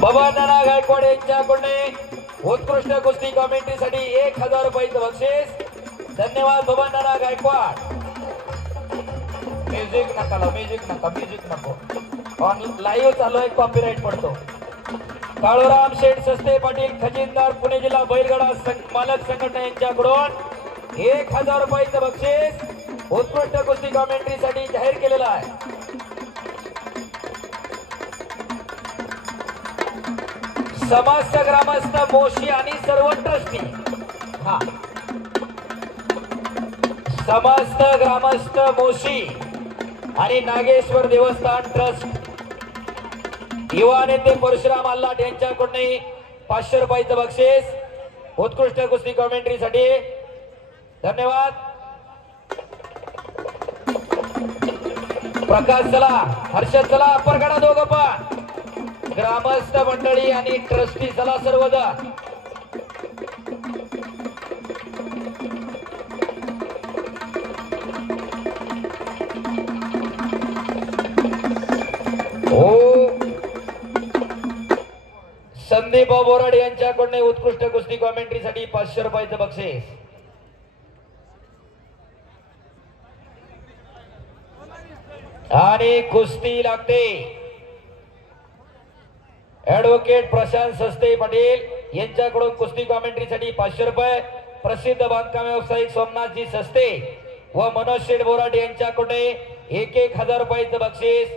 बबनदादा गायकवाड यांच्याकडून उत्कृष्ट कुस्ती कमेंट्रीसाठी 1000 रुपयाचं बक्षीस। धन्यवाद बबनदादा गायकवाड। म्युझिक नको ऑन लाईव्ह चालू आहे, कॉपीराइट पडतो। काळूराम शेठ सस्ते पाटील खजिनदार पुणे जिल्हा बैलगाडा मालक संघटना यांच्याकडून 1000 रुपयाचं बक्षीस उत्कृष्ट कुस्ती कमेंट्रीसाठी जाहीर केलेलं आहे। समस्त ग्रामस्थ मोशी आणि सर्व ट्रस्टी समस्त ग्रामस्थ मोशी आणि नागेश्वर देवस्थान ट्रस्ट युवा नेते परशुराम आल्लाट यांच्याकडून 500 रुपयाचं बक्षीस उत्कृष्ट कुस्ती कमेंट्रीसाठी। धन्यवाद। प्रकाश चला, हर्षद चला, अप्पर काढा दोघं पण, ग्रामस्थ मंडळी आणि ट्रस्टी चला सर्वजण। संदीप बोराड यांच्याकडून उत्कृष्ट कुस्ती कमेंट्रीसाठी 500 रुपयाचं बक्षीस। आणि कुस्ती लागते ऍडव्होकेट प्रशांत सस्ते पाटील यांच्याकडून कुस्ती कमेंट्रीसाठी 500 रुपये। प्रसिद्ध बांधकाम व्यावसायिक सोमनाथजी सस्ते व मनोज शेठ बोराड यांच्याकडून 1000 रुपयाचं बक्षीस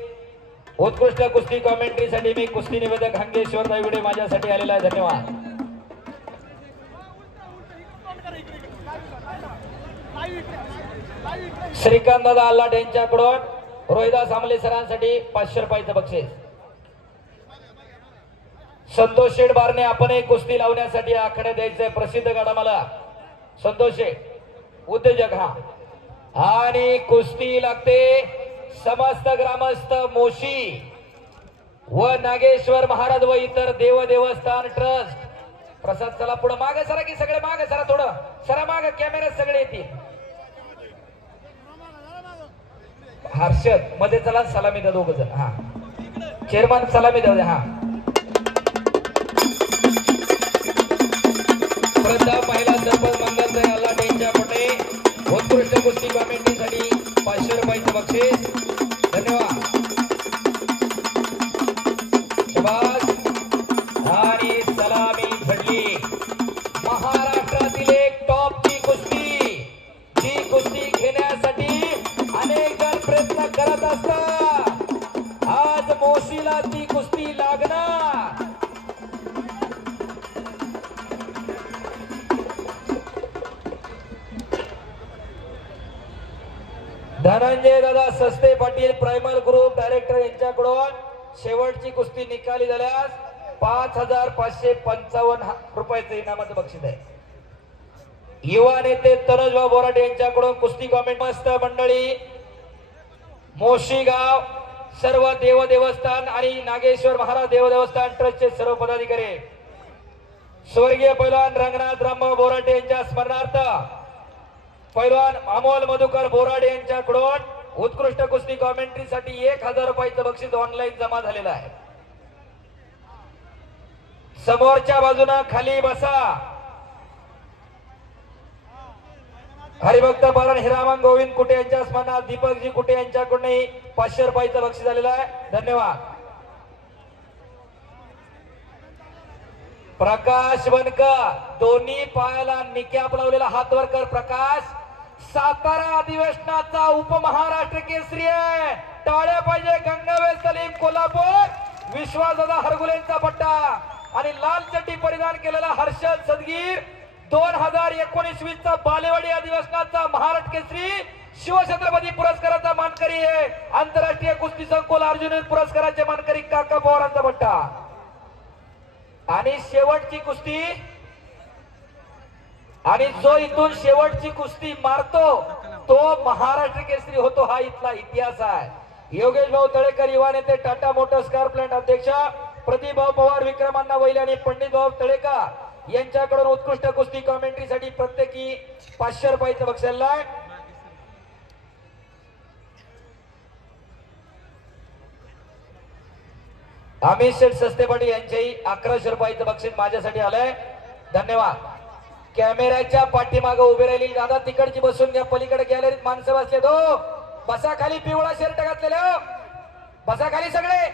उत्कृष्ट कुस्ती कमेंट्रीसाठी। मी कुस्ती निवेदक हंगेश्वर दाविडे माझ्यासाठी आलेला आहे। धन्यवाद। श्रीकांत दादा आल्लाट यांच्याकडून रोहिदास आमले सरांसाठी 500 रुपयाचं बक्षीस। संतोष शेठ बारणे आपण एक कुस्ती लावण्यासाठी आखाड्यात द्यायचंय, प्रसिद्ध गाडामाला संतोष शेठ उद्योजक आणि कुस्ती लागते समस्त ग्रामस्थ मोशी व नागेश्वर महाराज व इतर देव देवस्थान ट्रस्ट। प्रसाद चला पुढे, मागे सरा की सगळे मागे सरा, थोडं सरा मागे, कॅमेऱ्यात सगळे येतील। हर्षद मध्ये चला, सलामी द्या दोघ जण। चेअरमन सलामी द्या। प्रताप महिला सरपंच मंगल आल्लाट यांच्याकडे उत्कृष्ट कुस्ती कमेंट्रीसाठी 500 रुपयाचं बक्षीस। धन्यवाद। शबास। आणि सलामी झडली महाराष्ट्रातील एक टॉपची कुस्ती, जी कुस्ती घेण्यासाठी अनेक जण प्रयत्न करत असतात। आज मोशीला ती कुस्ती लागणार। धनंजय दादा सस्ते पाटील प्रायमर ग्रुप डायरेक्टर यांच्याकडून शेवटची कुस्ती निकाली झाल्यास 5555 रुपयाचं इनामाचं बक्षीस आहे। युवा नेते तनुजभाऊ बोराट यांच्याकडून कुस्ती कमेंट मस्त मंडळी मोशी गाव सर्व देव देवस्थान आणि नागेश्वर महाराज देव देवस्थान ट्रस्टचे सर्व पदाधिकारी स्वर्गीय पैलवान रंगनाथ रामभाऊ बोराट यांच्या स्मरणार्थ पैलवान अमोल मधुकर बोराडे यांच्याकडून उत्कृष्ट कुस्ती कमेंट्रीसाठी 1000 रुपयाचं बक्षीस ऑनलाईन जमा झालेलं आहे। समोरच्या बाजूने खाली बसा। हरिभक्त पालन हिरामन गोविंद कुटे यांच्या स्मरणार्थ दीपकजी कुटे यांच्याकडून 500 रुपयाचं बक्षीस झालेलं आहे। धन्यवाद। प्रकाश बनकर दोन्ही पायाला निकॅप लावलेला हात वर कर प्रकाश। सातारा अधिवेशनाचा उपमहाराष्ट्र केसरी आहे, टाळ्या पाहिजे। गंगावेल सलीम कोल्हापूर विश्वासदादा हरगुलेंचा पट्टा आणि लाल चड्डी परिधान केलेला हर्षद सदगीर 2019-20 चा बालेवाडी अधिवेशनाचा महाराष्ट्र केसरी शिवछत्रपती पुरस्काराचा मानकरी आहे। आंतरराष्ट्रीय कुस्ती संकुल अर्जुन पुरस्काराचे मानकरी काका पवारांचा पट्टा। आणि शेवटची कुस्ती आणि जो इथून शेवटची कुस्ती मारतो तो महाराष्ट्र केसरी होतो, हा इथला इतिहास आहे। योगेश भाऊ तळेकर युवा नेते टाटा मोटर्स कार प्लांट अध्यक्ष, प्रदीप भाऊ पवार विक्रमांना वैल आणि पंडित भाऊ तळेकर यांच्याकडून उत्कृष्ट कुस्ती कमेंट्रीसाठी प्रत्येकी 500 रुपयाचं बक्षीस आहे। अमित शेठ सस्ते पाटील यांच्याही 1100 रुपयाचं बक्षीस माझ्यासाठी आलंय. धन्यवाद. कॅमेऱ्याच्या पाठीमागे उभे राहिलेली दादा तिकडची बसून घ्या. पलीकडे गॅलरीत माणसं बसले तो बसा खाली. पिवळा शर्ट घातलेले हो बसा खाली सगळे.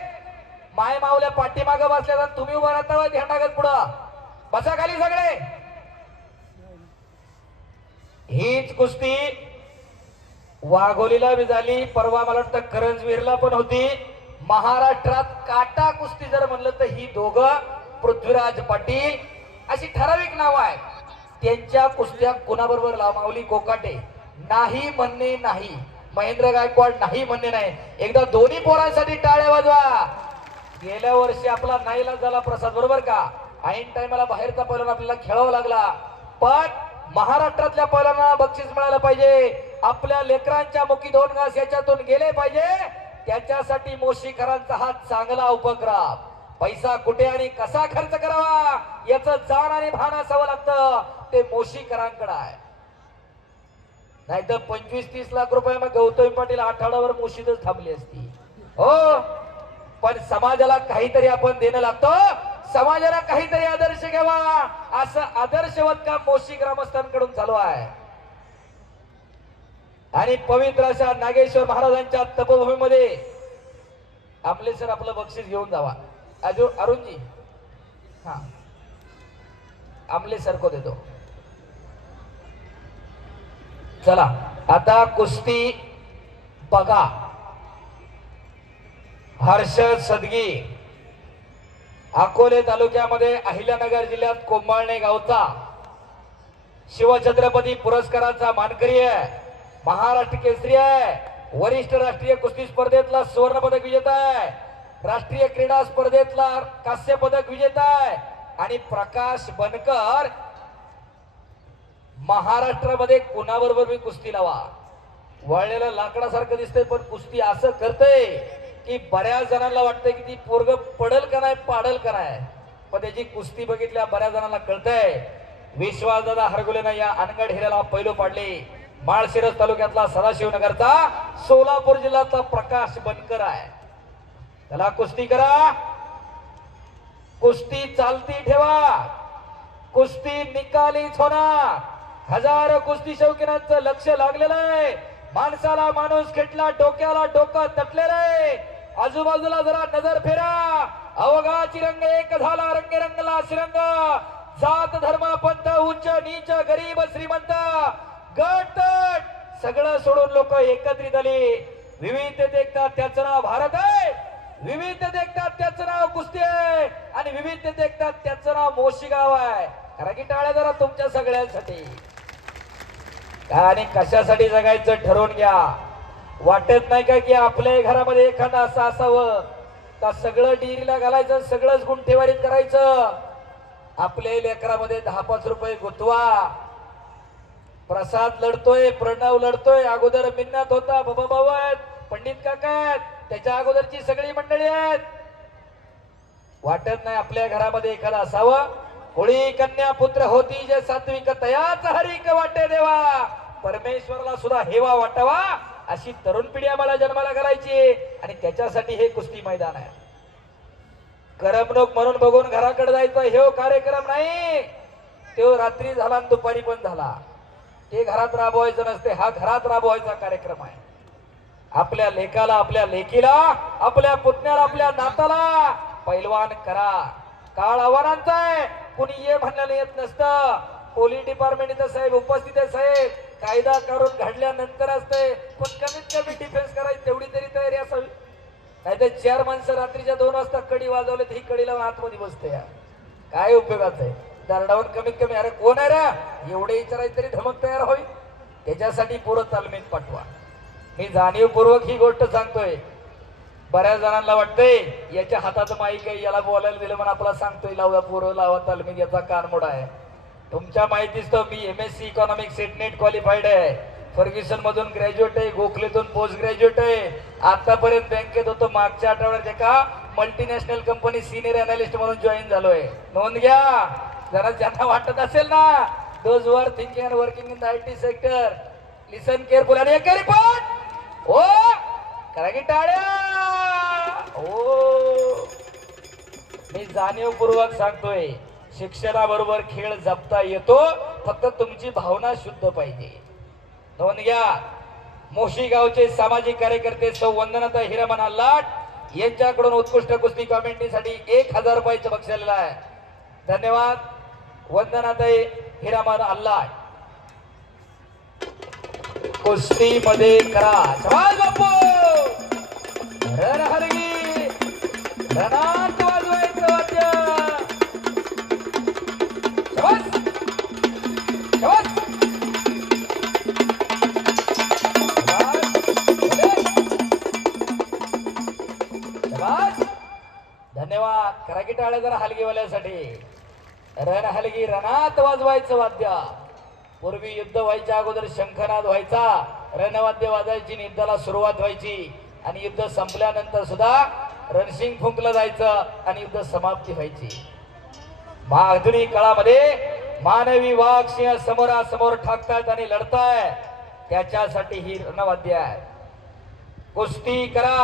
माय मावल्या पाठीमागे बसल्या तुम्ही उभा राहता ध्यान टाकत पुढं बसा खाली सगळे. हीच कुस्ती वाघोलीला बी झाली. परवा मला वाटतं करंजवीरला पण होती. महाराष्ट्रात काटा कुस्ती जर म्हणलं तर ही दोघं पृथ्वीराज पाटील अशी ठराविक नाव आहेत. त्यांच्या कुस्त्या कोणाबरोबर माऊली कोकाटे नाही म्हणणे नाही. महेंद्र गायकवाड नाही म्हणणे नाही. एकदा दोन्ही पोरांसाठी टाळ्या वाजवा. गेल्या वर्षी आपला नाईलाज झाला प्रसाद बरोबर का. ऐन टाइमला बाहेरचा पैलवान आपल्याला खेळावा लागला. पण महाराष्ट्रातल्या पैलवानांना बक्षीस मिळालं पाहिजे. आपल्या लेकरांच्या मुखी 2 घास याच्यातून गेले पाहिजे. त्याच्यासाठी मोशीकरांचा हा चांगला उपक्रम. पैसा कुठे आणि कसा खर्च करावा याचं जाण आणि भान असावं लागतं. ते मोशीकरांकडे आहे. नाहीतर 25-30 लाख रुपये मग गौतमी पाटील आठवड्यावर मोशीतच थांबली असती हो. पण समाजाला काहीतरी आपण देणं लागतं. समाजाला काहीतरी आदर्श घ्यावा असं आदर्शवत काम मोशी ग्रामस्थांकडून चालू आहे. आणि पवित्र अशा नागेश्वर महाराजांच्या तपोभूमीमध्ये आमले सर आपलं बक्षीस घेऊन जावा. अरुणजी हा आमले सर को देतो. चला आता कुस्ती बघा. हर्षद सदगी अकोले तालुक्यामध्ये अहिल्यानगर जिल्ह्यात कोंबाळणे गावचा शिवछत्रपती पुरस्काराचा मानकरी आहे. महाराष्ट्र केसरी आहे. वरिष्ठ राष्ट्रीय कुस्ती स्पर्धेतला सुवर्ण पदक विजेता आहे. राष्ट्रीय क्रीडा स्पर्धेतला कांस्य पदक विजेता आहे. आणि प्रकाश बनकर महाराष्ट्रामध्ये कोणाबरोबर मी कुस्ती लावा. वळलेलं लाकडासारखं दिसतंय पण कुस्ती असं करतंय की बऱ्याच जणांना वाटतंय की ती पोरग पडल का नाही पाडल का नाही. पण त्याची कुस्ती बघितल्या बऱ्याच जणांना कळतंय. विश्वासदादा हरगुलेनं या अनगड हिऱ्याला पैलू पाडले. माळशिरस तालुक्यातला सदाशिवनगरचा सोलापूर जिल्ह्यातला प्रकाश बनकर आहे. त्याला कुस्ती करा. कुस्ती चालती ठेवा. कुस्ती निकालीच होणार. हजारो कुस्ती शौकीनांचं लक्ष लागलेलं आहे. माणसाला माणूस खेटला. डोक्याला डोकं तटलेलं आहे. आजूबाजूला जरा नजर फेरा. अवघा चिरंग एक झाला. रंगे रंगला शिरंग. जात धर्म पंथ उच्च नीच गरीब श्रीमंत गट तट सगळं सोडून लोक एकत्रित आली. विविधतेत एकता त्याचं नाव भारत आहे. विविधतेत एकता त्याचं नाव कुस्ती आहे. आणि विविधतेत एकता त्याचं नाव मोशीगाव आहे. कारण की टाळ्या जरा तुमच्या सगळ्यांसाठी. आणि कशासाठी जगायचं ठरवून घ्या. वाटत नाही का की आपल्या घरामध्ये एखादा असं असावं का सगळं डिरीला घालायचं सगळंच गुंठेवारीत करायचं. आपल्या लेकरामध्ये 10-5 रुपये गुंतवा. प्रसाद लढतोय. प्रणव लढतोय. अगोदर मिन्नत होता. बाबा भाऊ आहेत. पंडित काका आहेत. त्याच्या अगोदरची सगळी मंडळी आहेत. वाटत नाही आपल्या घरामध्ये एखादा असावं. होळी कन्या पुत्र होती जे सात्विक तयाच हरिक वाटे देवा. परमेश्वराला सुद्धा हेवा वाटावा अशी तरुण पिढी आम्हाला जन्माला घालायची. आणि त्याच्यासाठी हे कुस्ती मैदान आहे. करमणूक म्हणून बघून घराकडे जायचं हे कार्यक्रम नाही. तो रात्री झाला आणि दुपारी पण झाला. ते घरात राबवायचं नसते. हा घरात राबवायचा कार्यक्रम आहे. आपल्या लेकाला आपल्या लेकीला आपल्या पुतण्याला आपल्या नाताला पैलवान करा. काळ आव्हानांचा आहे. कुणी ये म्हणण्याला येत नसतं. पोलीस डिपार्टमेंट इथं साहेब उपस्थित आहे. साहेब कायदा करून घडल्यानंतर असते पण कमीत कमी डिफेन्स करायची तेवढी तरी तयारी असावी. नाही तर 4 माणसं रात्रीच्या 2 वाजता कडी वाजवले ही कडी लावून आतमध्ये बसते. काय उपयोगाचं आहे. दरडावून कमीत कमी अरे कोण आहे रे एवढे विचारायचं तरी धमक तयार होईल. त्याच्यासाठी पूर्व तालमीत पाठवा. मी जाणीवपूर्वक ही गोष्ट सांगतोय. बऱ्याच जणांना वाटतंय याच्या हातात माईक आहे याला बोलायला दिलं म्हणून आपला सांगतोय लावा पूर्व लावा तालमीत. याचा कानमोडा आहे. तुमच्या माहितीच तो मी MSc इकॉनॉमिक्स सेटनेट क्वालिफाईड आहे. फर्ग्युसन मधून ग्रॅज्युएट आहे. गोखलेतून पोस्ट ग्रॅज्युएट आहे. आतापर्यंत बँकेत होतो. मागच्या आठवड्यात एका मल्टीनॅशनल कंपनी सिनियर अनालिस्ट म्हणून जॉईन झालोय. नोंद घ्या. जरा ज्यांना वाटत असेल ना those who are thinking and working in the IT sector listen careful. आणि एक रिपोर्ट ओ करा की टाळ्या. ओ जाणीवपूर्वक सांगतोय, शिक्षणाबरोबर खेळ जपता येतो, फक्त तुमची भावना शुद्ध पाहिजे. नोंद घ्या. मोशी गावचे सामाजिक कार्यकर्ते सौ वंदनाताई हिरामन आल्लाट यांच्याकडून उत्कृष्ट कुस्ती कॉमेंट्रीसाठी 1000 रुपयाचं बक्षीस आलेलं आहे. धन्यवाद वंदनाताई हिरामन आल्लाट. कुस्ती मध्ये करा शाबास बापू. रण हलगी रणात वाजवायचं वाद्य. शाबास शाबास. धन्यवाद. करा की टाळ्या जरा हलगीवाल्यासाठी. रण हलगी रणात वाजवायचं वाद्य. पूर्वी युद्ध व्हायच्या अगोदर शंखनाद व्हायचा, रणवाद्य वाजायची, युद्धाला सुरुवात व्हायची आणि युद्ध संपल्यानंतर सुद्धा रणशिंग फुंकलं जायचं आणि युद्ध समाप्ती व्हायची. आधुनिक काळामध्ये मानवी वाघ सिंह समोरासमोर ठाकतात आणि लढतायत, त्याच्यासाठी ही रणवाद्य आहे. कुस्ती करा.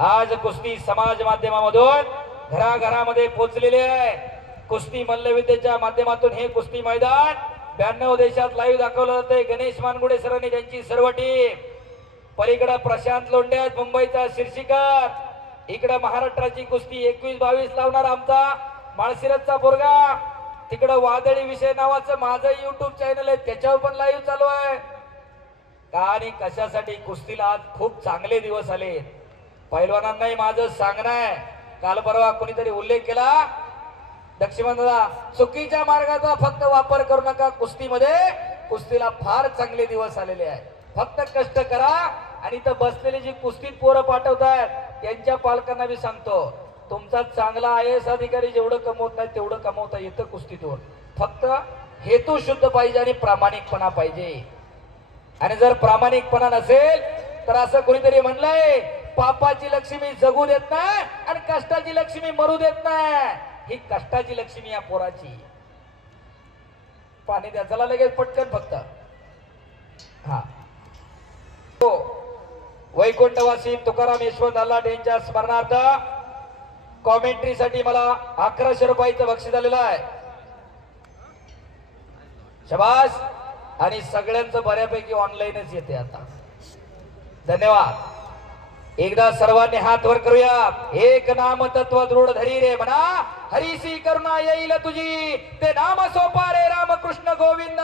आज कुस्ती समाज माध्यमामधून घराघरामध्ये पोहोचलेले आहे. कुस्ती मल्लविद्येच्या माध्यमातून हे कुस्ती मैदान 92 देशात लाईव्ह दाखवलं जातंय. गणेश मानगुडे सरांनी त्यांची सर्व टीम, पलीकडे प्रशांत लोंढे मुंबईचा शीर्षिकर, इकडे महाराष्ट्राची कुस्ती 21-22 लावणार आमचा माळशिरसचा पोरगा, तिकडे वादळी विषय नावाचं माझं युट्यूब चॅनल आहे, त्याच्यावर पण लाईव्ह चालू आहे. का आणि कशासाठी? कुस्तीला आज खूप चांगले दिवस आले. पैलवानांनाही माझं सांगणं आहे, काल परवा कोणीतरी उल्लेख केला, दक्षिणदा चुकीच्या मार्गाचा फक्त वापर करू नका कुस्तीमध्ये. कुस्तीला फार चांगले दिवस आलेले आहेत. फक्त कष्ट करा. आणि इथं बसलेली जी कुस्तीत पोरं पाठवतात त्यांच्या पालकांना मी सांगतो, तुमचा चांगला IAS अधिकारी जेवढं कमवत नाही तेवढं कमवता येतं कुस्तीतून. फक्त हेतू शुद्ध पाहिजे आणि प्रामाणिकपणा पाहिजे. आणि जर प्रामाणिकपणा नसेल तर असं कोणीतरी म्हणलंय, पापाची लक्ष्मी जगू देत नाही आणि कष्टाची लक्ष्मी मरू देत नाही. ही कष्टाची लक्ष्मी या पोराची. पाणी द्या चला लगेच पटकन फक्त. हा, वैकुंठवासी तुकाराम यशवंत आल्लाट यांच्या स्मरणार्थ कॉमेंट्रीसाठी मला 1100 रुपयाचं बक्षीस आलेलं आहे. शाबास. आणि सगळ्यांचं बऱ्यापैकी ऑनलाईनच येते आता. धन्यवाद. एकदा सर्वांनी हात वर करूया. एक नाम तत्व दृढ धरी रे म्हणा, हरीसी करुणा येईल तुझी, ते नाम सोपा रे रामकृष्ण गोविंद,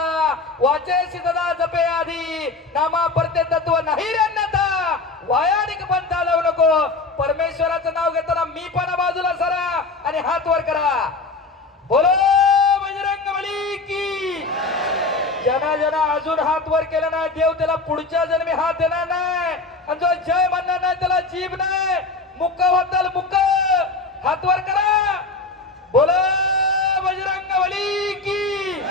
वाचेसी सदा जपे आधी, नामा परते तत्व नाही रे अन्यथा, वायानिक पंथा लावू नको. परमेश्वराचं नाव घेताना मी पण बाजूला सरा आणि हात वर करा. बोलो बजरंगबली की. ज्यांना अजून हात वर केला नाही, देव त्याला पुढच्या जन्मी हात देणार नाही. आणि जो जय म्हणणार नाही त्याला जीभ नाही. मुक्क होतल मुक्क. हात वर करा. बोला बजरंगबली की.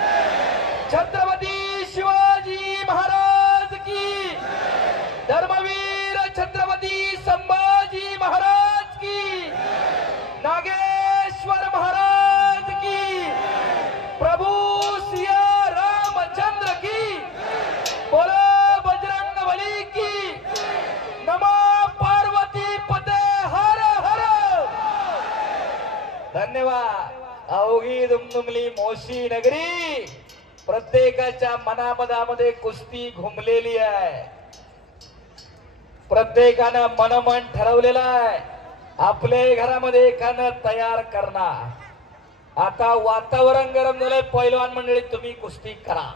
छत्रपती शिवाजी महाराज की. धर्मवीर छत्रपती संभाजी महाराज की. नागेश्वर महाराज की. प्रभू सिया रामचंद्र की. बोला बजरंगबली की. नमो पार्वती पते हर हर. धन्यवाद. अवघी दुमदुमली मोशी नगरी, प्रत्येकाच्या मनामनामध्ये कुस्ती घुमलेली आहे. प्रत्येकानं मनमन ठरवलेलं आहे, आपल्या घरामध्ये एखादं तयार करणार. आता वातावरण गरम झालंय. पैलवान मंडळी तुम्ही कुस्ती करा.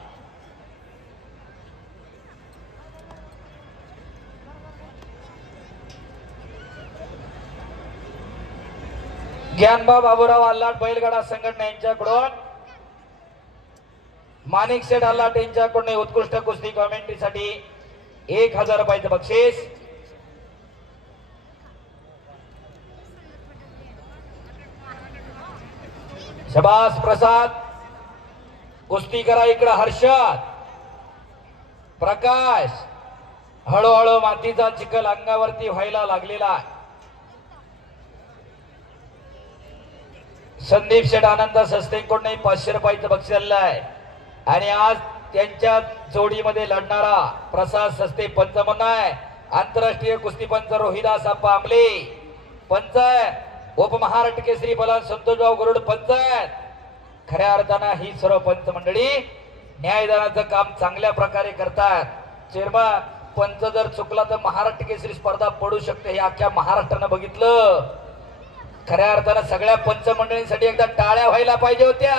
ज्ञानबा बाबूराव आल्लाट बैलगाडा संघटना यांच्याकडून माणिक शेठ आल्लाट यांच्याकडून उत्कृष्ट कुस्ती कॉमेंट्रीसाठी 1000 रुपयाचं बक्षीस. शबास प्रसाद. कुस्ती करा. इकडे हर्षद प्रकाश. हळूहळू मातीचा चिखल अंगावरती व्हायला लागलेला आहे. संदीप शेठ आनंद सस्तेंकडून 500 रुपयाचं बक्षीस आलेलं आहे. आणि आज त्यांच्या जोडीमध्ये लढणारा प्रसाद सस्ते पंच म्हणून आहे. आंतरराष्ट्रीय कुस्ती पंच रोहिदास आप्पा आमले पंच. उपमहाराष्ट्र केसरी बलान संतोषराव गरुड पंचायत. खऱ्या अर्थानं ही सर्व पंच मंडळी न्यायदानाचं काम चांगल्या प्रकारे करतात. चेअरमन, पंच जर चुकला तर महाराष्ट्र केसरी स्पर्धा पडू शकते हे अख्ख्या महाराष्ट्रानं बघितलं. खऱ्या अर्थानं सगळ्या पंच मंडळींसाठी एकदा टाळ्या व्हायला पाहिजे होत्या.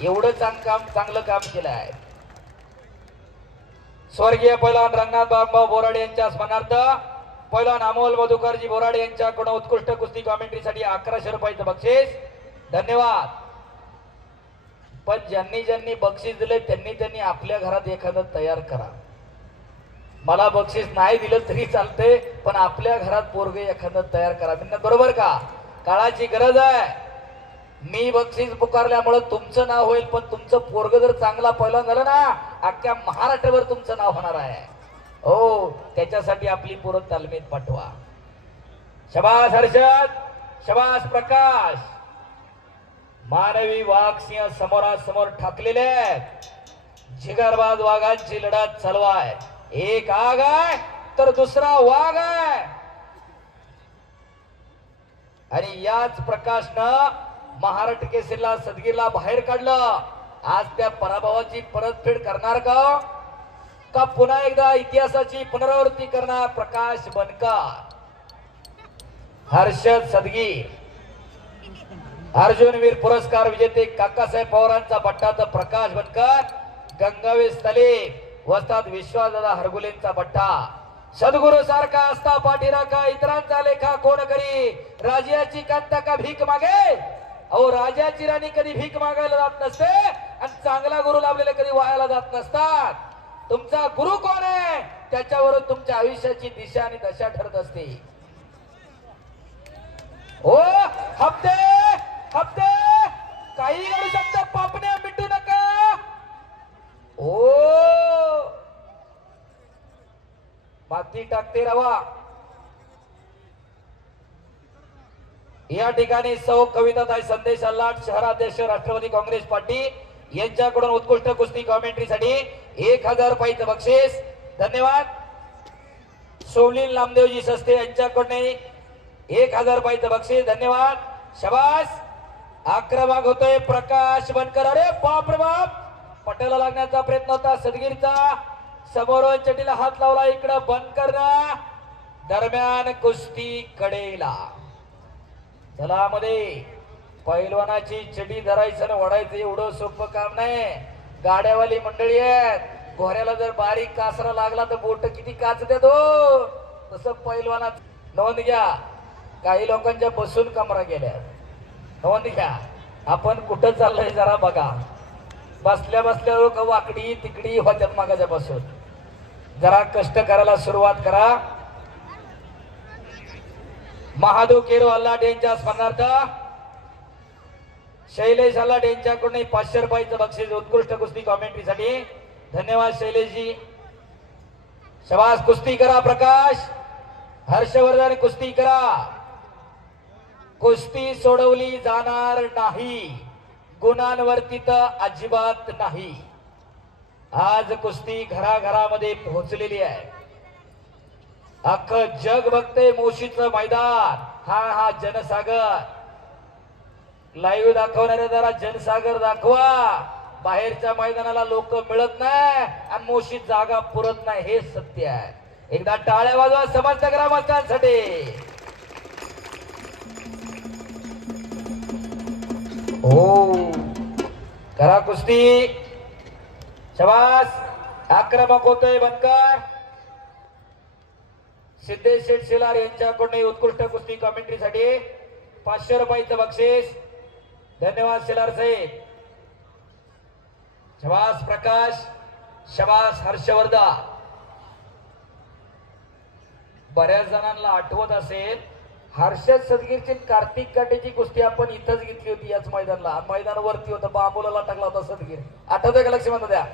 एवढं चांगलं काम केलं आहे. स्वर्गीय पैलवान रंगनाथ बाबा बोराडे यांच्या स्मरणार्थ पैलवान अमोल मधुकरजी बोराडे यांच्याकडून उत्कृष्ट कुस्ती कॉमेंट्रीसाठी 1100 रुपयाचं बक्षीस. धन्यवाद. पण ज्यांनी बक्षीस दिले त्यांनी आपल्या घरात एखादं तयार करा. मला बक्षीस नाही दिलं तरी चालते, पण आपल्या घरात पोरगे एखादं तयार करा. बरोबर का? काळाची गरज आहे. मी बक्षीस पुकारल्यामुळे तुमचं नाव होईल, पण तुमचं पोरग जर चांगला पैलवान झालं ना, अख्ख्या महाराष्ट्रभर तुमचं नाव होणार आहे. हो, त्याच्यासाठी आपली पोरं तालमीत पाठवा. शबास हर्षद, शबास प्रकाश. मानवी वाघ सिंह समोरासमोर ठाकलेले जिगरबाज वाघांची लढत चालू आहे. एक आग आहे तर दुसरा वाघ आहे. आणि याच प्रकाशनं महाराष्ट्र केसरीला सदगीरला बाहेर काढलं. आज त्या पराभवाची परतफेड करणार का पुन्हा एकदा इतिहासाची पुनरावृत्ती करणार प्रकाश बनकर. हर्षद सदगीर अर्जुनवीर पुरस्कार विजेते काकासाहेब पवारांचा बट्टा तर प्रकाश बनकर. गंगावे सलीम वस्ताद विश्वासदादा हरगुलेंचा बट्टा. सद्गुरु सारखा असता पाठीराखा इतरांचा लेखा कोण करी. राजाची कांता का भीक मागे. अहो, राजाची राणी कधी भीक मागायला जात नसते आणि चांगला गुरु लाभलेले कधी वायाला जात नसतात. तुमचा गुरु कोण आहे त्याच्यावरून तुमच्या आयुष्याची दिशा आणि दशा ठरत असते. हो, हप्ते हप्ते काही घडू शकतं. पापण्या मिटू नका. ओ, माती टाकते रवा. या ठिकाणी सौ कविताताई संदेश अल्लाट शहराध्यक्ष राष्ट्रवादी काँग्रेस पार्टी यांच्याकडून उत्कृष्ट कुस्ती कॉमेंट्रीसाठी 1000 रुपयाचं बक्षीस. धन्यवाद. सोमलीन लामदेवजी सस्ते यांच्याकडून 1000 रुपयाचं बक्षीस. धन्यवाद. शबास. आक्रमक होतोय प्रकाश बनकर. अरे बाप रे बाप, पटाला लागण्याचा प्रयत्न होता सदगीरचा. समोरून चटीला हात लावला इकडं बनकरना. दरम्यान कुस्ती कडेला. चला मध्ये पैलवानाची चटी धरायचं ना ओढायचं एवढं सोपं काम नाही. गाड्यावाली मंडळी आहेत. घोड्याला जर बारीक कासरा लागला तर बोट किती काचतात हो. तसं पैलवाना नोंद घ्या. काही लोकांच्या बसून कमरा गेल्या. नोंद घ्या. आपण कुठं चाललोय जरा बघा. बसल्या बसल्या लोक वाकडी तिकडी होत्यात मागाच्या बसून. जरा कष्ट करायला सुरुवात करा. महादेव केरो अल्लाट यांच्या स्मरणार्थ शैलेश अल्लाट यांच्याकडून 500 रुपयाचं बक्षीस उत्कृष्ट कुस्ती कॉमेंट्रीसाठी. धन्यवाद शैलेशजी. शबास. कुस्ती करा प्रकाश. हर्षवर्धन कुस्ती करा. कुस्ती सोडवली जाणार नाही. गुणांवरती तर अजिबात नाही. आज कुस्ती घराघरामध्ये पोहोचलेली आहे. अख्खं जग बघते मोशीचं मैदान. हा जनसागर. लाईव्ह दाखवणारे जरा जनसागर दाखवा. बाहेरच्या मैदानाला लोक मिळत नाही आणि मोशीत जागा पुरत नाही. हे सत्य आहे. एकदा टाळ्या वाजवा समस्त ग्रामस्थांसाठी. हो, करा कुस्ती. शबास. आक्रमक होतोय बनकर. सिद्धेश शेठ शेलार यांच्याकडून उत्कृष्ट कुस्ती कॉमेंट्रीसाठी 500 रुपयाचं बक्षीस. धन्यवाद शेलार साहेब. शबास प्रकाश. शबास हर्षवर्धन. बऱ्याच जणांना आठवत असेल हर्षद सदगीरची कार्तिक काटेची कुस्ती आपण इथंच घेतली होती. याच मैदानाला. मैदानावरती होतं बांबोला टाकला होता सदगीर. आठवतंय का? लक्ष्मण द्या.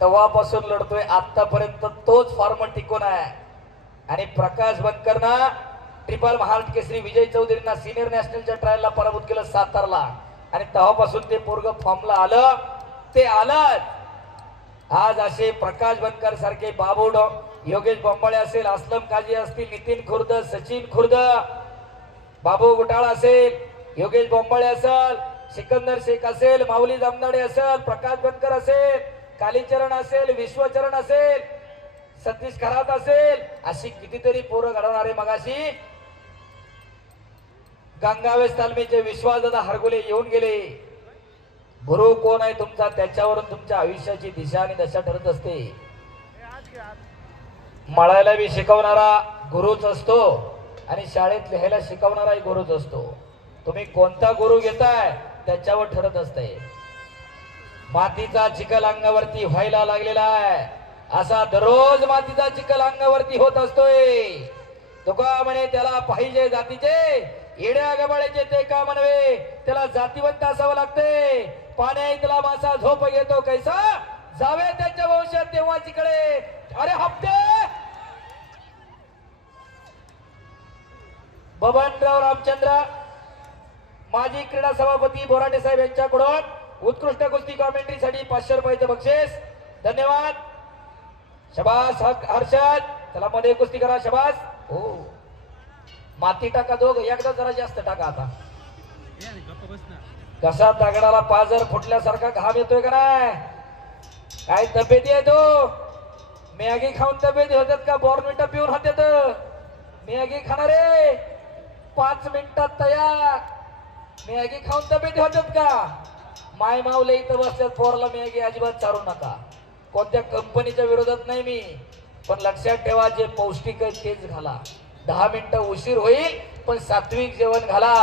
तेव्हापासून लढतोय आतापर्यंत तोच फॉर्म टिकून आहे. आणि प्रकाश बनकरना ट्रिपल महाराष्ट्र केसरी विजय चौधरींना सिनियर नॅशनलच्या ट्रायलला पराभूत केलं सातारला. आणि तेव्हापासून ते पोरग फॉर्मला आलं. ते आलं. आज असे प्रकाश बनकर सारखे बाबू योगेश बोंबाळे असेल, असलम काजी असतील, नितीन खुर्द, सचिन खुर्द, बाबू गुटाळा असेल, योगेश बोंबाळे असेल, सिकंदर शेख असेल, माऊली जामदाडे असेल, प्रकाश बनकर असेल, कालीचरण असेल, विश्वचरण असेल, सतीश खरात असेल, अशी कितीतरी पोरं घडवणारे मगाशी गंगावेस तालमीचे विश्वासदादा हरगुले येऊन गेले. गुरु कोण आहे तुमचा, त्याच्यावरून तुमच्या आयुष्याची दिशा आणि दशा ठरत असते. मळायला बी शिकवणारा गुरुच असतो आणि शाळेत लिहायला शिकवणाराही गुरुच असतो. तुम्ही कोणता गुरु घेताय त्याच्यावर ठरत असते. मातीचा चिखल अंगावरती व्हायला लागलेला आहे, असा दररोज मातीचा चिखल अंगावरती होत असतोय. तुका म्हणे त्याला पाहिजे जातीचे, येड्या गबाळ्याचे ते का म्हणवे, त्याला जातीवंत असावं लागते. पाण्या इथला मासा झोप घेतो कैसा, जावे त्याच्या वंशात तेव्हा तिकडे. अरे हप्ते बबनराव रामचंद्र माजी क्रीडा सभापती बोराटे साहेब यांच्याकडून उत्कृष्ट कुस्ती कॉमेंट्रीसाठी 500 रुपयाचं बक्षीस. धन्यवाद. शबास हर्षद, चला मध्ये कुस्ती करा. शबास. हो माती टाका दोघ, एकदा जरा जास्त टाका. आता कसा दगडाला पाजर फुटल्यासारखा घाम येतोय का नाही? काय तब्येती आहे तो? मॅगी खाऊन तब्येती होतात का बॉर्नविटा पिऊन होतात? मॅगी खाणारे 5 मिनिटात तयार. मॅगी खाऊन तब्येती होतात का? माय मावले इथं बसल्यात, पोरला मॅगी अजिबात चारू नका. कोणत्या कंपनीच्या विरोधात नाही मी, पण लक्षात ठेवा जे पौष्टिक आहे तेच घाला. 10 मिनिटं उशीर होईल पण सात्विक जेवण घाला.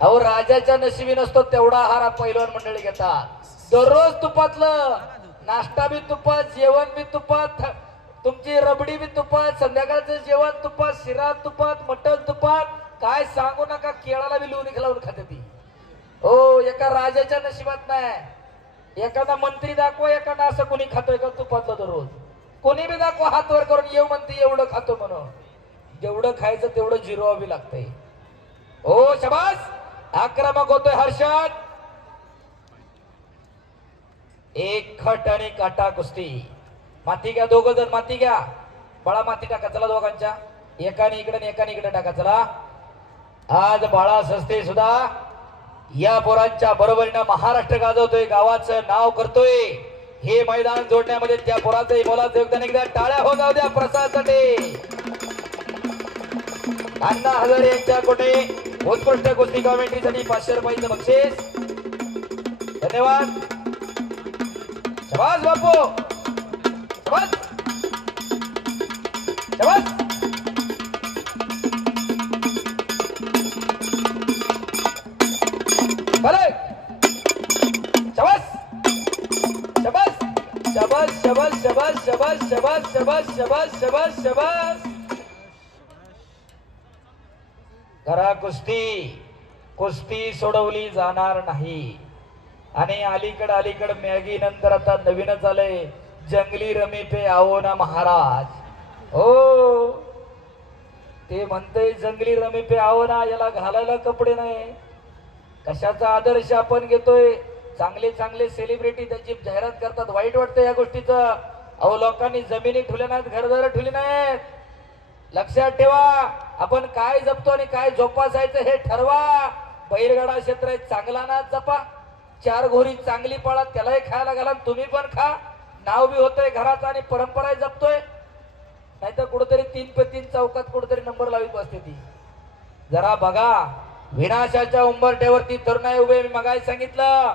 अहो राजाच्या नशिबी नसतो तेवढा आहार पैलवान मंडळी घेतात. दररोज तुपातलं, नाश्ता बी तुपात, जेवण बी तुपात, तुमची रबडी बी तुपात, संध्याकाळचं जेवण तुपात, शिरा तुपात, मटण तुपात. काय सांगू नका, केळाला बी लोणी खालावून खाते ती. हो एका राजाच्या नशिबात नाही. एखादा मंत्री दाखवा एखादा असं कोणी खातोय का तुपातलं दररोज? कोणी बी दाखवा हात वर करून, येऊ म्हणते एवढं खातो म्हणून. जेवढं खायचं तेवढं जिरवावं बी लागतंय. हो शबास. आक्रमक होतोय हर्षद. एक खट आणि काटा कुस्ती. माती घ्या दोघ जण, माती घ्या. बाळा माती टाका चला दोघांच्या, एकाने इकडे आणि एकाने इकडे टाका चला. आज बाळा सस्ते सुद्धा या पोरांच्या बरोबरीनं महाराष्ट्र गाजवतोय, गावाचं नाव करतोय. हे मैदान जोडण्यामध्ये त्या पोराचं मोलाचं योगदान. एकदा टाळ्या हो जाऊ द्या प्रसादसाठी. अण्णा हजारे यांच्याकडे उत्कृष्ट कुस्ती कॉमेंट्रीसाठी 500 रुपयाचं बक्षीस. धन्यवाद. शबास बापू, शबास शबास. शबास शबास शबास शबास शबास शबास शबास शबास शबास. करा कुस्ती, कुस्ती सोडवली जाणार नाही. आणि अलीकड मॅगी नंतर आता नवीनच आलंय, जंगली रमी पे आओ ना महाराज. हो ते म्हणते जंगली रमी पे आओ ना, याला घालायला कपडे नाही. कशाचा आदर्श आपण घेतोय? चांगले चांगले सेलिब्रिटी त्यांची जाहिरात करतात, वाईट वाटतं या गोष्टीचं. अहो लोकांनी जमिनी ठेवल्या नाहीत, घरदार ठेवली नाहीत. लक्षात ठेवा, आपण काय जपतो आणि काय जोपासायचं हे ठरवा. बैलगाडा क्षेत्र आहे, चांगला ना जपा. 4 घोरी चांगली पाळा, त्यालाही खायला घाला, तुम्ही पण खा. नाव बी होतंय घराचा आणि परंपराही जपतोय. नाहीतर कुठेतरी 3 पे 3 चौकात कुठेतरी नंबर लावीत बसते ती. जरा बघा, विनाशाच्या उंबरठ्यावरती तरुणाई उभे. मी मगाही सांगितलं,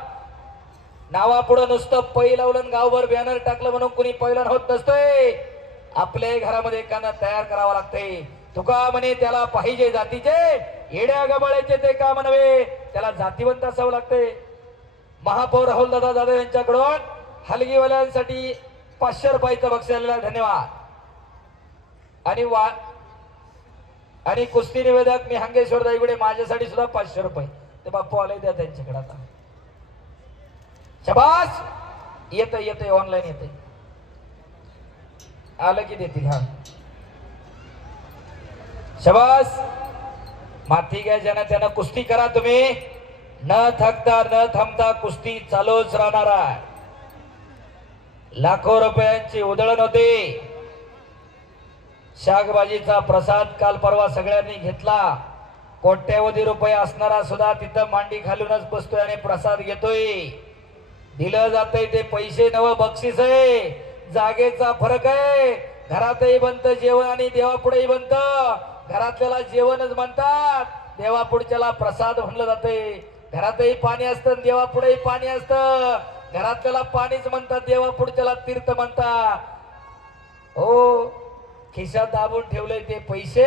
नावापुढं नुसतं पै लावलं, गावभर बॅनर टाकलं म्हणून कुणी पैलवान होत नसतोय. आपल्याही घरामध्ये एखादा तयार करावा लागते. तुका म्हणे त्याला पाहिजे जातीचे, येड्या गबाळ्याचे ते का म्हणवे, त्याला जातीवंत असावं लागते. महापौर राहुल दादा जाधव यांच्याकडून हलगीवाल्यांसाठी 500 रुपयाचं बक्षीस आलेला. धन्यवाद. आणि कुस्ती निवेदक मी हंगेश्वर दाईगुडे, माझ्यासाठी सुद्धा 500 रुपये. ते बाप्पू आले द्या त्यांच्याकडे. आता शबास. येतंय ऑनलाईन येतंय, आलं की देतील. हा शबास. माती घ्या ज्यांना त्यांना, कुस्ती करा तुम्ही. न थकता न थांबता कुस्ती चालूच राहणार आहे. लाखो रुपयांची उधळण होते. शाकभाजीचा प्रसाद काल परवा सगळ्यांनी घेतला. कोट्यवधी रुपये असणारा सुद्धा तिथं मांडी घालूनच बसतोय आणि प्रसाद घेतोय. दिलं जातंय ते पैसे नव बक्षीस आहे. जागेचा फरक आहे. घरातही बनतं जेवण आणि देवापुढेही बनतं. घरातल्याला जेवणच म्हणतात, देवापुढच्याला प्रसाद म्हणलं जातंय. घरातही पाणी असतं, देवापुढेही पाणी असतं. घरातल्याला पाणीच म्हणतात, देवापुढच्याला तीर्थ म्हणतात. हो, खिशात दाबून ठेवले ते पैसे,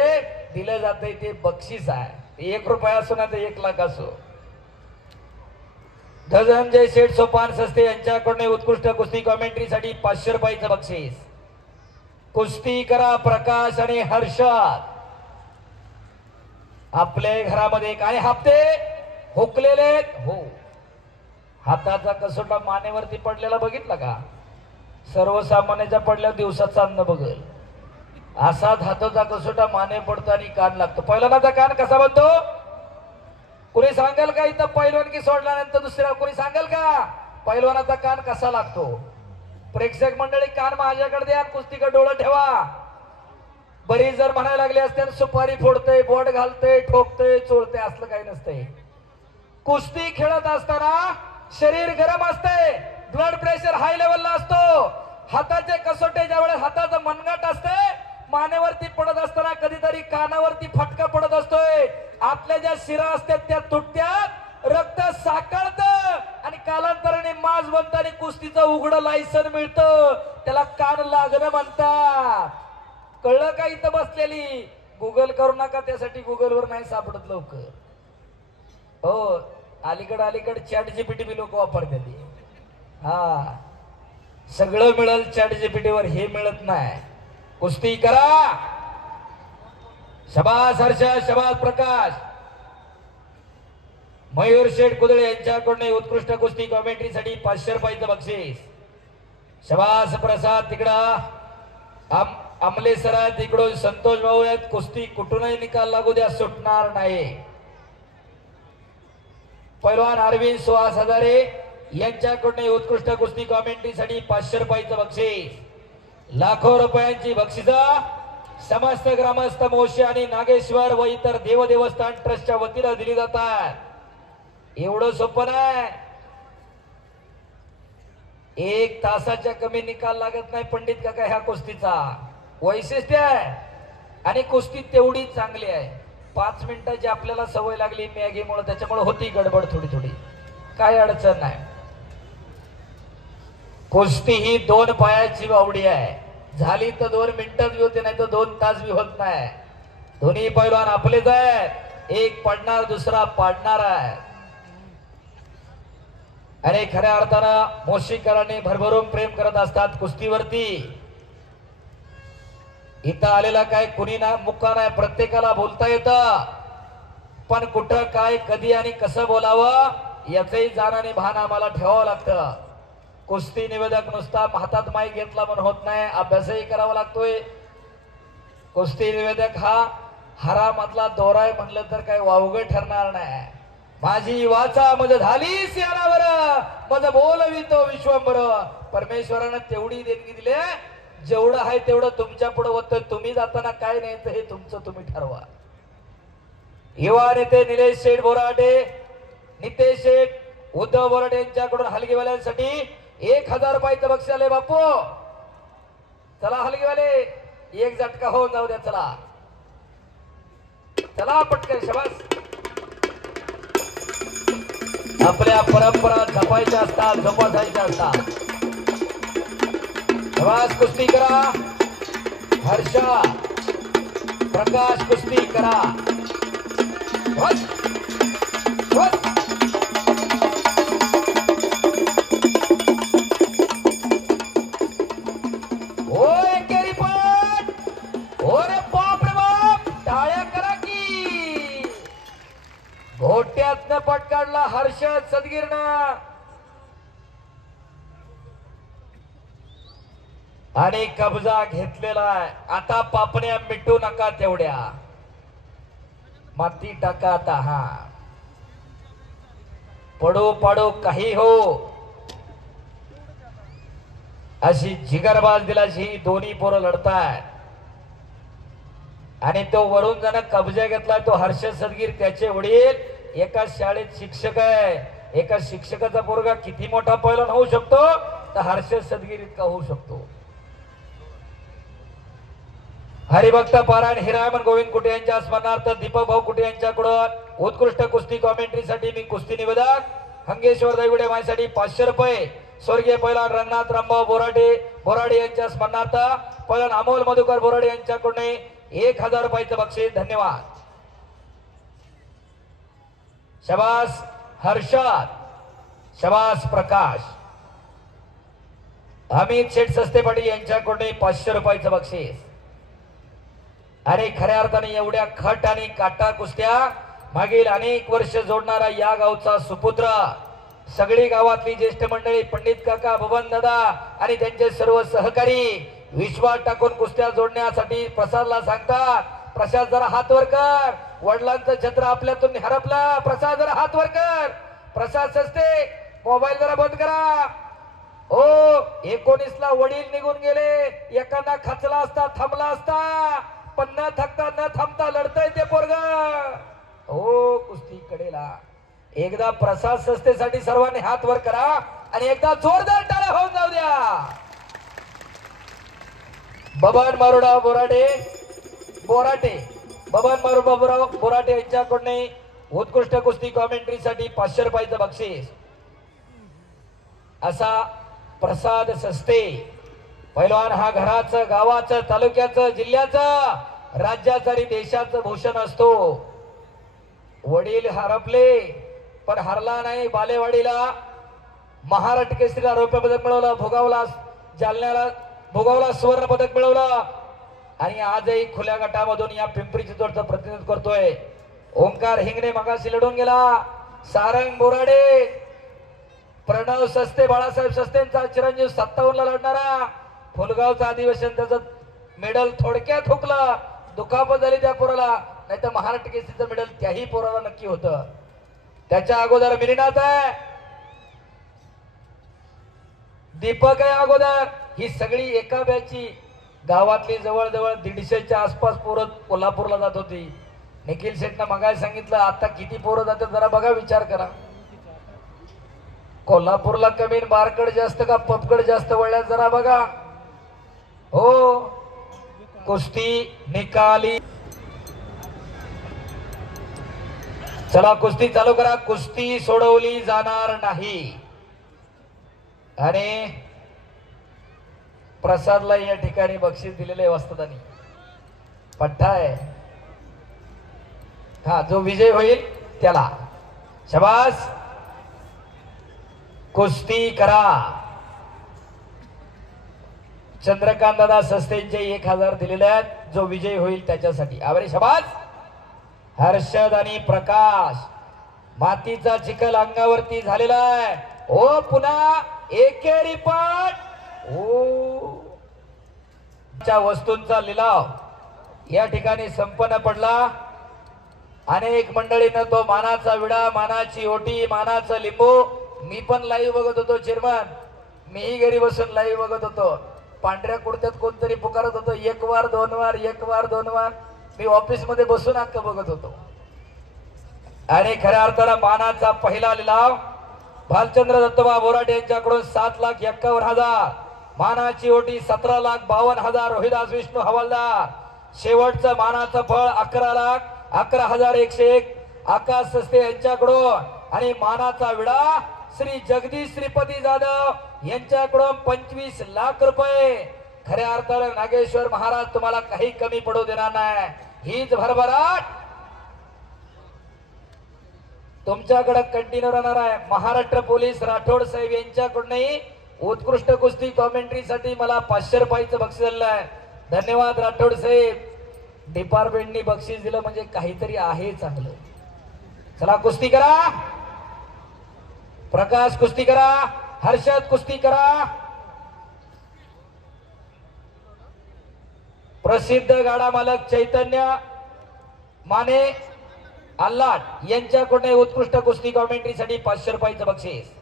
दिलं जाते ते बक्षीस आहे. 1 रुपया असो ना ते 1 लाख असो. धनंजय शेठ सोपान सस्ते यांच्याकडून उत्कृष्ट कुस्ती कॉमेंट्रीसाठी 500 रुपयाचं बक्षीस. कुस्ती करा प्रकाश आणि हर्षद. आपल्या घरामध्ये काय हप्ते हुकलेले हो. हाताचा कसोटा मानेवरती पडलेला बघितला का? सर्वसामान्याच्या पडल्या दिवसाचा अन्न बघल असाच हाताचा कसोटा माने पडतो आणि कान लागतो. पहिलवानाचा कान कसा बनतो? कुणी सांगाल का? इथं पहिलवानगी सोडल्यानंतर दुसऱ्या कुणी सांगाल का पहिलवानाचा कान कसा लागतो? प्रेक्षक मंडळी कान माझ्याकडे द्या, कुस्तीकडे डोळं ठेवा. बरीच जर म्हणायला लागले असते सुपारी फोडते, बोट घालते, ठोकते, चोळते, असलं काही नसतंय. कुस्ती खेळत असताना शरीर गरम असते, ब्लड प्रेशर हाय लेवलला असतो. हाताचे कसोटे ज्यावेळेस हाताचं मनगट असते, मानेवरती पडत असताना कधीतरी कानावरती फटका पडत असतोय. आतल्या ज्या शिरा असतात त्या तुटत्यात, रक्त साकळत आणि कालांतराने माज बनतं आणि कुस्तीचं उघडं लायसन मिळतं. त्याला कान लागणं म्हणतात. कळलं का? इथं बसलेली गुगल करू नका, त्यासाठी गुगलवर नाही सापडत लवकर. हो, अलीकडे चॅट जीपीटी बी लोक वापरतात. हा, सगळं मिळेल चॅट जीपीटीवर, हे मिळत नाही. कुस्ती करा. शबास हर्षद, शबास प्रकाश. मयूर शेठ कुदळे यांच्याकडून उत्कृष्ट कुस्ती कॉमेंट्रीसाठी 500 रुपयाचं बक्षीस. शबास प्रसाद तिकडं अमले सर तिकडून संतोष भाऊ आहेत. कुस्ती कुठूनही निकाल लागू द्या, सुटणार नाही. पैलवान अरविंद सुहास हजारे यांच्याकडून उत्कृष्ट कुस्ती कॉमेंट्रीसाठी 500 रुपयाचं बक्षीस. लाखो रुपयांची बक्षिस समस्त ग्रामस्थ मोशी आणि नागेश्वर व इतर देवस्थान ट्रस्टच्या वतीनं दिली जातात. एवढं सोपं नाही. 1 तासाच्या कमी निकाल लागत नाही पंडित काका. ह्या कुस्तीचा वैशिष्ट्य आहे आणि कुस्ती तेवढी चांगली आहे. 5 मिनिटाची आपल्याला सवय लागली मॅगीमुळे, त्याच्यामुळे होती गडबड थोडी थोडी, काय अडचण नाही. कुस्ती ही 2 पायाची बावडी आहे. झाली तर 2 मिनिटात बी होते, नाही तर 2 तास बी होत नाही. दोन्ही पैलवान आपलेच आहेत. एक पडणार, दुसरा पाडणार आहे. आणि खऱ्या अर्थानं मोशीकरांनी भरभरून प्रेम करत असतात कुस्तीवरती. इथं आलेला काय कुणी ना मुक्का नाही, प्रत्येकाला बोलता येतं. पण कुठं काय कधी आणि कसं बोलावं याचंही जाण आणि भान आम्हाला ठेवावं लागतं. कुस्ती निवेदक नुसता हातात माईक घेतला म्हणून होत नाही, अभ्यासही करावा लागतोय. कुस्ती निवेदक हा हरामधला दोरा आहे म्हणलं तर काय वावगं ठरणार नाही. माझी वाचा मज झाली सियारावर, मज बोलवितो विश्वंभर. परमेश्वरानं तेवढी देणगी दिली, जेवढं आहे तेवढं तुमच्या पुढे होतं. तुम्ही जाताना काय न्यायचं हे तुमचं तुम्ही ठरवा. युवा नेते निलेश शेठ बोराटे, नितेश शेठ, उद्धव बोराटे यांच्याकडून हलगीवाल्यांसाठी 1000 रुपयाचं बक्षीस आले. बापू चला हलगीवाले, एक झटका होऊन जाऊ द्या. चला चला पटकन. शबास. आपल्या परंपरा जपायच्या असतात, जोपासायच्या असतात. शबास. कुस्ती करा. हर्षा प्रकाश कुस्ती करा. घोट्यातनं पट काढला हर्षद सदगीरनं. आणि कब्जा घेतलेला आहे. आता पापण्या मिटू नका तेवढ्या, माती टाका आता. हा पडो पाडो काही हो अशी जिगरबाज दिलाशी दोन्ही पोरं लढतायत. आणि तो वरून जण कब्जा घेतला तो हर्षद सदगीर, त्याचे वडील एका शाळेत शिक्षक आहे। एका शिक्षकाचा पोरगा किती मोठा पैलवान होऊ शकतो तर हर्षद सदगीर इतका होऊ शकतो। हरिभक्त पारायण हिरामन गोविंद कुटे यांच्या स्मरणार्थ दीपक भाऊ कुटे यांच्याकडून उत्कृष्ट कुस्ती कॉमेंट्रीसाठी मी कुस्ती निवेदक हंगेश्वर दैवडे माझ्यासाठी 500 रुपये, स्वर्गीय पैलवान रंगनाथ रामभाऊ बोराडे यांच्या स्मरणार्थ पैलवान अमोल मधुकर बोराडे यांच्याकडून 1000 रुपयाचं बक्षीस। धन्यवाद। शबास हर्षद, शबास प्रकाश। अमित शेठ सस्ते पाटील यांच्याकडून 500 रुपयाचं बक्षीस। अरे खऱ्या अर्थाने एवढ्या खट आणि काटा कुस्त्या मागील अनेक वर्ष जोडणारा या गावचा सुपुत्र, सगळी गावातली ज्येष्ठ मंडळी, पंडित काका, बबन दादा आणि त्यांचे सर्व सहकारी विश्वास टाकून कुस्त्या जोडण्यासाठी प्रसादला सांगतात, प्रसाद जरा हात वर कर, वडिलांचं छत्र आपल्यातून हरपला, प्रसाद जरा हात वर कर, प्रसाद सस्ते मोबाईल जरा बंद करा। हो 19 ला वडील निघून गेले, एखादा खचला असता, थांबला असता, पण न थकता न थांबता लढतय ते पोरग। हो कुस्ती कडेला एकदा प्रसाद सस्तेसाठी सर्वांनी हात वर करा आणि एकदा जोरदार टाळ्या होऊन जाऊ द्या। बबन मारुडा बोराटे यांच्याकडून उत्कृष्ट कुस्ती कॉमेंट्रीसाठी 500 रुपयाचं बक्षीस। असा प्रसाद सस्ते पैलवान हा घराचं, गावाचं, तालुक्याचं, जिल्ह्याचं, राज्याचं आणि देशाचं भूषण असतो। वडील हरपले पण हरला नाही। बालेवाडीला महाराष्ट्र केसरीला रौप्य पदक मिळवलं, भोगावला जालन्याला भोगावला सुवर्ण पदक मिळवलं आणि आजही खुल्या गटामधून या पिंपरी चिंचवडचं प्रतिनिधित्व करतोय। ओंकार हिंगणे मगाशी लढून गेला। सारंग बोराडे, प्रणव सस्ते, बाळासाहेब सस्तेंचा चिरंजीव 57 ला लढणारा फुलगावचा अधिवेशन, त्याचं मेडल थोडक्यात हुकलं, दुखापत झाली त्या पोराला, नाही तर महाराष्ट्र केसरीचं मेडल त्याही पोराला नक्की होतं। त्याच्या अगोदर मिलिनाथ आहे, दीपक आहे अगोदर। ही सगळी एका बॅचची गावातली जवळजवळ 150च्या आसपास पोरं कोल्हापूरला जात होती। निखिल शेठनं मगाय सांगितलं आता किती पोरं जातात जरा बघा, विचार करा। कोल्हापूरला कमी बारकड जास्त का पपकड जास्त वळल्यात जरा बघा। हो कुस्ती निकाली, चला कुस्ती चालू करा। कुस्ती सोडवली जाणार नाही आणि प्रसादला या ठिकाणी बक्षीस दिलेले वस्तादानी पट्टा आहे। हा जो विजय होईल त्याला शबास। कुस्ती करा। चंद्रकांत दादा सस्तेंचे 1000 दिलेले आहेत, जो विजय होईल त्याच्यासाठी। आवरे शबास। हर्षद आणि प्रकाश, मातीचा चिखल अंगावरती झालेला आहे। ओ पुन्हा एकेरी पाठ, वस्तूंचा लिलाव या ठिकाणी संपन्न पडला। अनेक मंडळींना तो मानाचा विडा, मानाची ओटी, मानाचं लिंबू, मी पण लाईव्ह बघत होतो चेअरमन, मीही घरी बसून लाईव्ह बघत होतो। पांढऱ्या कुर्त्यात कोणतरी पुकारत होतं 1 वार 2 वार 1 वार 2 वार, मी ऑफिस मध्ये बसून अख्खं बघत होतो। आणि खऱ्या अर्थानं मानाचा पहिला लिलाव भालचंद्र दत्तोबा बोराटे यांच्याकडून 7,51,000, मानाची ओटी 17,52,000 रोहिदास विष्णू हवालदार, शेवटचं मानाचं फळ 11,11,101 आकाश सस्ते यांच्याकडून आणि मानाचा विडा श्री जगदीश श्रीपती जाधव यांच्याकडून 25 लाख रुपये। खऱ्या अर्थाने नागेश्वर महाराज तुम्हाला काही कमी पडू देणार नाही, हीच भरभराट तुमच्याकडे कंटिन्यू राहणार आहे। महाराष्ट्र पोलीस राठोड साहेब यांच्याकडूनही उत्कृष्ट कुस्ती कॉमेंट्रीसाठी मला 500 रुपयाचं बक्षीस दिलं आहे। धन्यवाद राठोड साहेब। डिपार्टमेंटनी बक्षीस दिलं म्हणजे काहीतरी आहे चांगलं। चला कुस्ती करा। प्रकाश कुस्ती करा, हर्षद कुस्ती करा। प्रसिद्ध गाडा मालक चैतन्य माने आल्लाट यांच्याकडून उत्कृष्ट कुस्ती कॉमेंट्रीसाठी 500 रुपयाचं बक्षीस।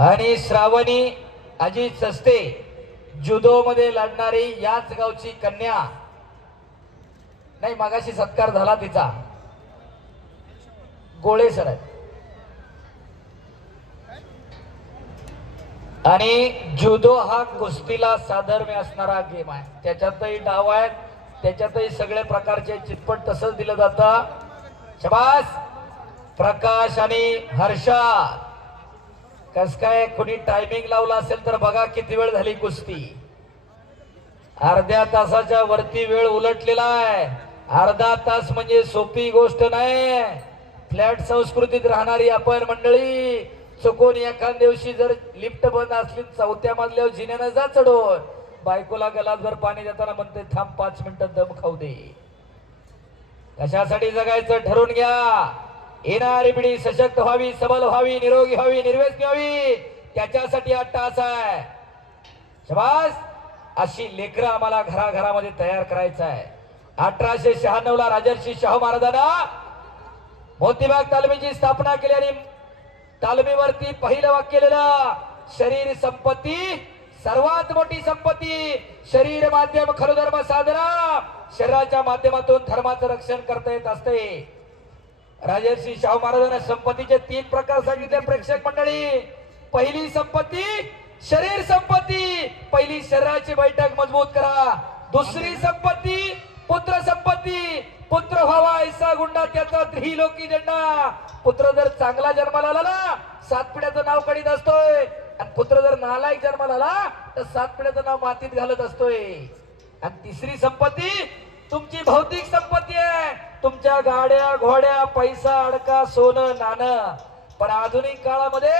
आणि श्रावणी अजित सस्ते जुदो मध्ये लढणारी याच गावची कन्या, नाही मगाशी सत्कार झाला तिचा, गोळे सर आहेत. आणि जुदो हा कुस्तीला साधर्म्य असणारा गेम आहे. त्याच्यातही डाव आहेत, त्याच्यातही सगळ्या प्रकारचे चितपट तसंच दिलं जातं. शबास प्रकाश आणि हर्षा. कस काय कोणी टायमिंग लावला असेल तर बघा किती वेळ झाली कुस्ती. अर्ध्या तासाच्या वरती वेळ उलटलेला आहे. अर्धा तास म्हणजे सोपी गोष्ट नाही. फ्लॅट संस्कृतीत राहणारी आपण मंडळी चुकून एखाद दिवशी जर लिफ्ट बंद असली चौथ्या मजल्यावर जिन्यानं जा चढून, बायकोला गलासभर पाणी देताना म्हणते थांब 5 मिनिटं दम खाऊ दे. कशासाठी जगायचं ठरवून घ्या. येणारी पिढी सशक्त व्हावी, सबल व्हावी, निरोगी व्हावी, निर्व्यसनी व्हावी, त्याच्यासाठी 8 तास आहे. शबास अशी लेकरं आम्हाला घराघरामध्ये तयार करायचं आहे. 1896 ला राजर्षी शाहू महाराजांना मोतीबाग तालमीची स्थापना केली आणि तालमीवरती पहिलं वाक्य लिहिलं, शरीर संपत्ती सर्वात मोठी संपत्ती, शरीर माध्यम खरो धर्म साधना. शरीराच्या माध्यमातून धर्माचं रक्षण करता येत असते. राजर्षी शाहू महाराजांना संपत्तीचे 3 प्रकार सांगितले प्रेक्षक मंडळी. पहिली संपत्ती शरीर संपत्ती, पहिली शरीराची बैठक मजबूत करा. दुसरी संपत्ती पुत्र संपत्ती, पुत्र व्हावा ऐसा गुंडा त्याचा त्रिलोकी झेंडा. पुत्र जर चांगला जन्माला आला ना 7 पिढ्याचं नाव काढीत असतोय, आणि पुत्र जर नालायक जन्माला आला तर 7 पिढ्याचं नाव मातीत घालत असतोय. आणि तिसरी संपत्ती तुमची भौतिक संपत्ती आहे, तुमच्या गाड्या घोड्या पैसा अडका सोनं नाणं. पण आधुनिक काळामध्ये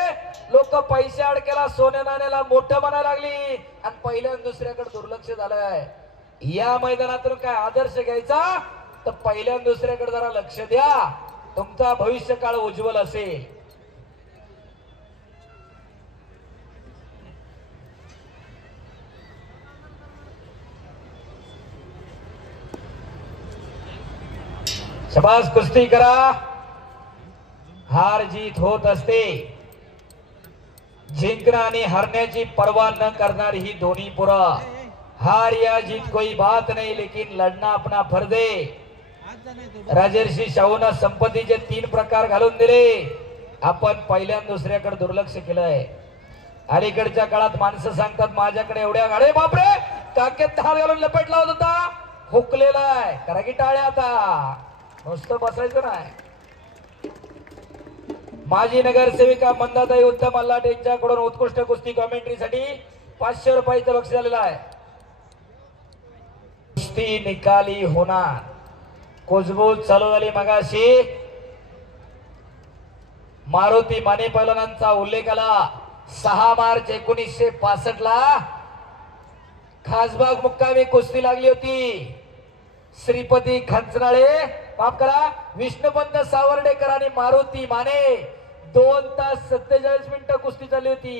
लोक पैसे अडक्याला सोन्या नाण्याला मोठं म्हणायला लागली आणि पहिल्या दुसऱ्याकडे दुर्लक्ष झालंय. या मैदानातून काय आदर्श घ्यायचा तर पहिल्या दुसऱ्याकडे जरा लक्ष द्या, तुमचा भविष्य काळ उज्ज्वल असेल. शबास कुस्ती करा. हार जीत होत असते. जिंकणं आणि हरण्याची पर्वा न करणारी ही दोन्ही पुरं. हार या जीत कोई बात नहीं, लेकिन लढना अपना फर्ज है. राजर्षी शाहूंना संपत्तीचे 3 प्रकार घालून दिले. आपण पहिल्या दुसऱ्याकडे दुर्लक्ष केलंय. अलीकडच्या काळात माणसं सांगतात माझ्याकडे एवढ्या गाड्या, बापरे काकेत हार घालून लपेट लावत होता, हुकलेला आहे. करा की टाळ्या आता, नुसतं बसायचं नाही. माजी नगरसेविका मंदाताई उत्तम अल्लाट यांच्याकडून उत्कृष्ट कुस्ती कॉमेंट्रीसाठी 500 रुपयाचं बक्षीस झालेलं आहे. कुस्ती निकाली होणार. कुजबूज चालू झाली मगाशी. मारुती माने पैलवानांचा उल्लेख आला. 6 मार्च 1965 ला खासबाग मुक्कामी कुस्ती लागली होती. श्रीपती खंचनाळे, माफ करा, विष्णुपंत सावर्डेकर आणि मारुती माने 2 तास 47 मिनिटं कुस्ती चालली होती.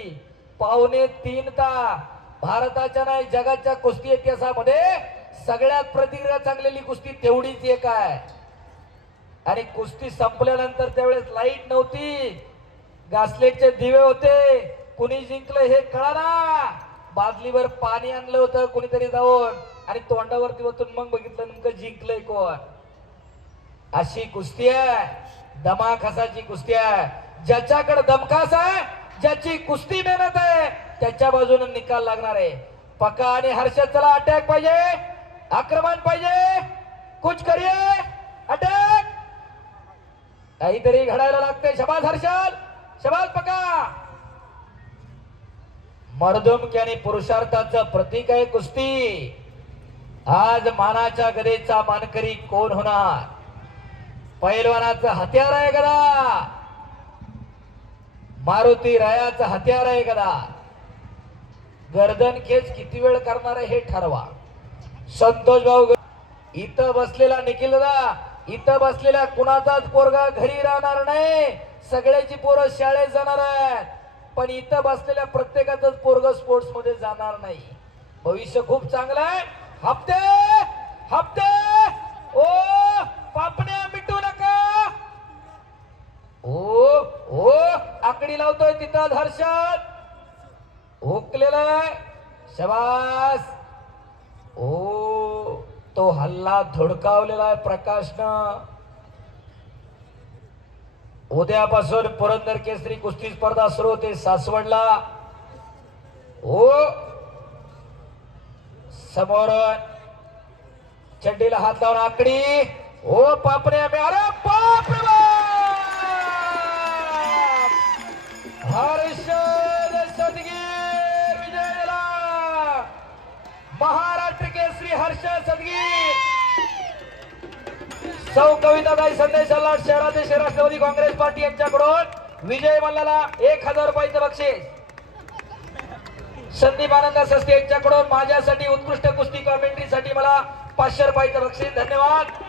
2.25 तास. भारताच्या नाही जगाच्या कुस्ती इतिहासामध्ये सगळ्यात प्रतिक्रिया चांगलेली कुस्ती तेवढीच एक आहे. आणि कुस्ती संपल्यानंतर त्यावेळेस लाईट नव्हती, घासलेटचे दिवे होते. कुणी जिंकलं हे कळाना. बादलीवर पाणी आणलं होतं कुणीतरी जाऊन आणि तोंडावरती वतून मग बघितलं नेमकं जिंकलंय कोण. अशी कुस्ती आहे, दमाखासाची कुस्ती आहे. ज्याच्याकडे दमखास आहे, ज्याची कुस्ती मेहनत आहे, त्याच्या बाजूने निकाल लागणार आहे. पक्का आणि हर्षद चला, अटॅक पाहिजे, आक्रमण पाहिजे, कुछ करिए, अटॅक. काहीतरी घडायला लागते. शबाज हर्षद, शबाज पक्का. मर्दुमकी आणि पुरुषार्थाचं प्रतीक आहे कुस्ती. आज मानाच्या गदेचा मानकरी कोण होणार? पैलवानाचं हत्यार आहे गदा, मारुती रायाचं हत्यार आहे गदा. गर्दन खेच किती वेळ करणार आहे हे ठरवा. संतोष भाऊ इथं बसलेला निखिल दादा, इथं बसलेल्या कुणाचाच पोरगा घरी राहणार नाही, सगळ्याची पोरं शाळेत जाणार आहेत. पण इथं बसलेल्या प्रत्येकाचंच पोरग स्पोर्ट्स मध्ये जाणार नाही. भविष्य खूप चांगलं आहे. हप्ते हप्ते ओ पापण्या मिटू नका. ओ ओ आकडी लावतोय तिथं हर्षद हुकलेला आहे. शबास. ओ तो हल्ला धुडकावलेला आहे प्रकाशनं. उद्यापासून पुरंदर केसरी कुस्ती स्पर्धा सुरू होते सासवडला. ओ समोर चड्डीला हात लावून आकडी. ओ पापरे, अरे बाप रे बाप. हर्षद सदगीर विजय झाला. महाराष्ट्र केसरी हर्षद सदगीर. सौ कविताताई संदेश लाट शहराध्यक्ष राष्ट्रवादी काँग्रेस पार्टी यांच्याकडून विजय मल्लाला 1000 रुपयाचं बक्षीस. संदीप आनंद सस्ते यांच्याकडून माझ्यासाठी उत्कृष्ट कुस्ती कॉमेंट्री साठी मला 500 रुपयाचं बक्षीस. धन्यवाद.